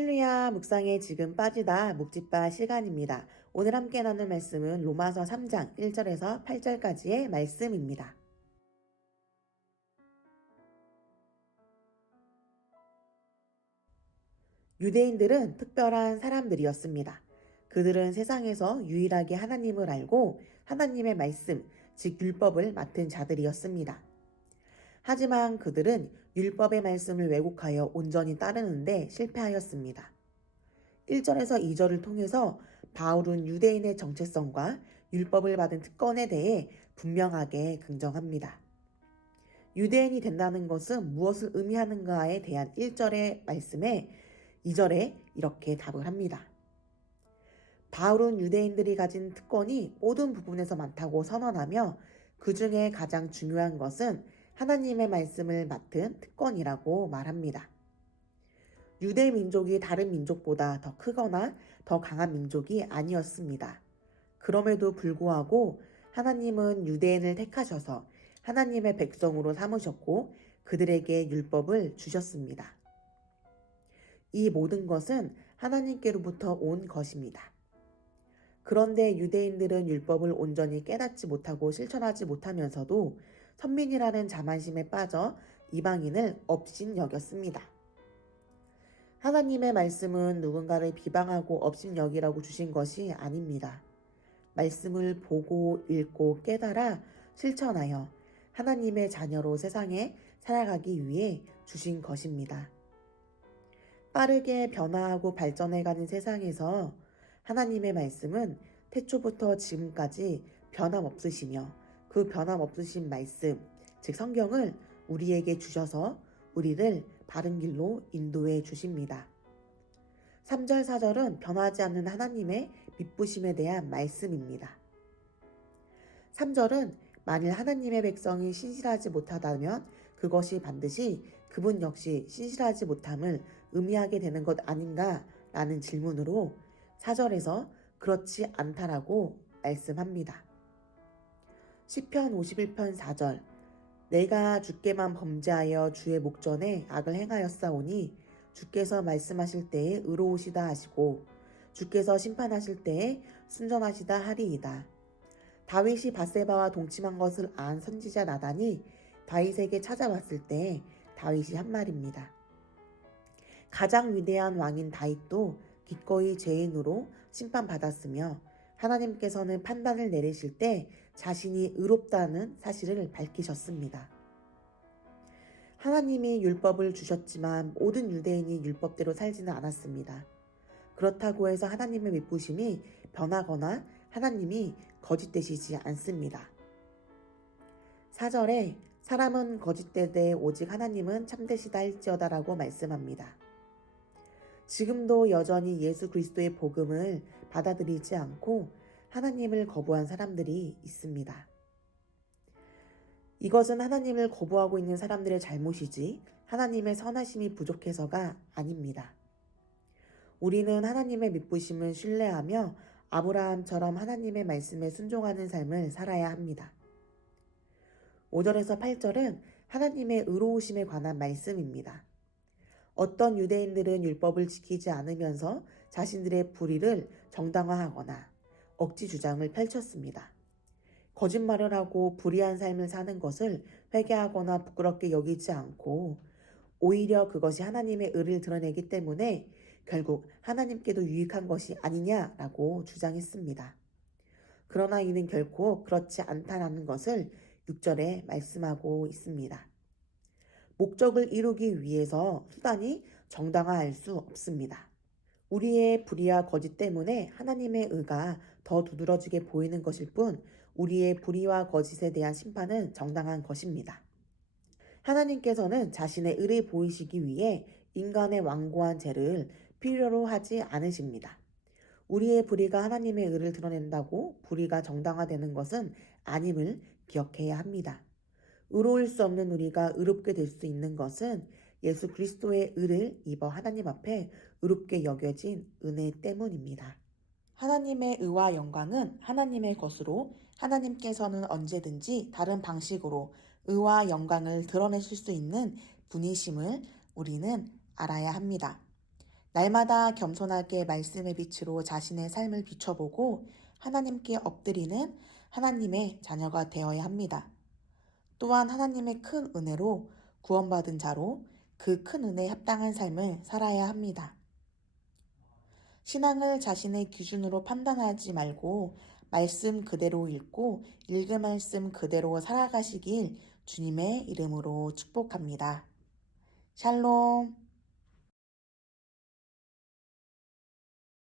할렐루야, 묵상에 지금 빠지다 묵집바 시간입니다. 오늘 함께 나눌 말씀은 로마서 3장 1절에서 8절까지의 말씀입니다. 유대인들은 특별한 사람들이었습니다. 그들은 세상에서 유일하게 하나님을 알고 하나님의 말씀, 즉 율법을 맡은 자들이었습니다. 하지만 그들은 율법의 말씀을 왜곡하여 온전히 따르는데 실패하였습니다. 1절에서 2절을 통해서 바울은 유대인의 정체성과 율법을 받은 특권에 대해 분명하게 긍정합니다. 유대인이 된다는 것은 무엇을 의미하는가에 대한 1절의 말씀에 2절에 이렇게 답을 합니다. 바울은 유대인들이 가진 특권이 모든 부분에서 많다고 선언하며 그 중에 가장 중요한 것은 하나님의 말씀을 맡은 특권이라고 말합니다. 유대 민족이 다른 민족보다 더 크거나 더 강한 민족이 아니었습니다. 그럼에도 불구하고 하나님은 유대인을 택하셔서 하나님의 백성으로 삼으셨고 그들에게 율법을 주셨습니다. 이 모든 것은 하나님께로부터 온 것입니다. 그런데 유대인들은 율법을 온전히 깨닫지 못하고 실천하지 못하면서도 선민이라는 자만심에 빠져 이방인을 업신여겼습니다. 하나님의 말씀은 누군가를 비방하고 업신여기라고 주신 것이 아닙니다. 말씀을 보고 읽고 깨달아 실천하여 하나님의 자녀로 세상에 살아가기 위해 주신 것입니다. 빠르게 변화하고 발전해가는 세상에서 하나님의 말씀은 태초부터 지금까지 변함없으시며 그 변함없으신 말씀, 즉 성경을 우리에게 주셔서 우리를 바른 길로 인도해 주십니다. 3절, 4절은 변하지 않는 하나님의 미쁘심에 대한 말씀입니다. 3절은 만일 하나님의 백성이 신실하지 못하다면 그것이 반드시 그분 역시 신실하지 못함을 의미하게 되는 것 아닌가 라는 질문으로 4절에서 그렇지 않다라고 말씀합니다. 시편 51편 4절 내가 주께만 범죄하여 주의 목전에 악을 행하였사오니 주께서 말씀하실 때에 의로우시다 하시고 주께서 심판하실 때에 순전하시다 하리이다. 다윗이 밧세바와 동침한 것을 안 선지자 나단이 다윗에게 찾아왔을 때 다윗이 한 말입니다. 가장 위대한 왕인 다윗도 기꺼이 죄인으로 심판받았으며 하나님께서는 판단을 내리실 때 자신이 의롭다는 사실을 밝히셨습니다. 하나님이 율법을 주셨지만 모든 유대인이 율법대로 살지는 않았습니다. 그렇다고 해서 하나님의 미쁘심이 변하거나 하나님이 거짓되시지 않습니다. 4절에 사람은 거짓되되 오직 하나님은 참되시다 할지어다라고 말씀합니다. 지금도 여전히 예수 그리스도의 복음을 받아들이지 않고 하나님을 거부한 사람들이 있습니다. 이것은 하나님을 거부하고 있는 사람들의 잘못이지 하나님의 선하심이 부족해서가 아닙니다. 우리는 하나님의 미쁘심을 신뢰하며 아브라함처럼 하나님의 말씀에 순종하는 삶을 살아야 합니다. 5절에서 8절은 하나님의 의로우심에 관한 말씀입니다. 어떤 유대인들은 율법을 지키지 않으면서 자신들의 불의를 정당화하거나 억지 주장을 펼쳤습니다. 거짓말을 하고 불의한 삶을 사는 것을 회개하거나 부끄럽게 여기지 않고 오히려 그것이 하나님의 의를 드러내기 때문에 결국 하나님께도 유익한 것이 아니냐라고 주장했습니다. 그러나 이는 결코 그렇지 않다라는 것을 6절에 말씀하고 있습니다. 목적을 이루기 위해서 수단이 정당화할 수 없습니다. 우리의 불의와 거짓 때문에 하나님의 의가 더 두드러지게 보이는 것일 뿐 우리의 불의와 거짓에 대한 심판은 정당한 것입니다. 하나님께서는 자신의 의를 보이시기 위해 인간의 완고한 죄를 필요로 하지 않으십니다. 우리의 불의가 하나님의 의를 드러낸다고 불의가 정당화되는 것은 아님을 기억해야 합니다. 의로울 수 없는 우리가 의롭게 될 수 있는 것은 예수 그리스도의 의를 입어 하나님 앞에 의롭게 여겨진 은혜 때문입니다. 하나님의 의와 영광은 하나님의 것으로 하나님께서는 언제든지 다른 방식으로 의와 영광을 드러내실 수 있는 분이심을 우리는 알아야 합니다. 날마다 겸손하게 말씀의 빛으로 자신의 삶을 비춰보고 하나님께 엎드리는 하나님의 자녀가 되어야 합니다. 또한 하나님의 큰 은혜로 구원받은 자로 그 큰 은혜에 합당한 삶을 살아야 합니다. 신앙을 자신의 기준으로 판단하지 말고 말씀 그대로 읽고 읽은 말씀 그대로 살아가시길 주님의 이름으로 축복합니다. 샬롬.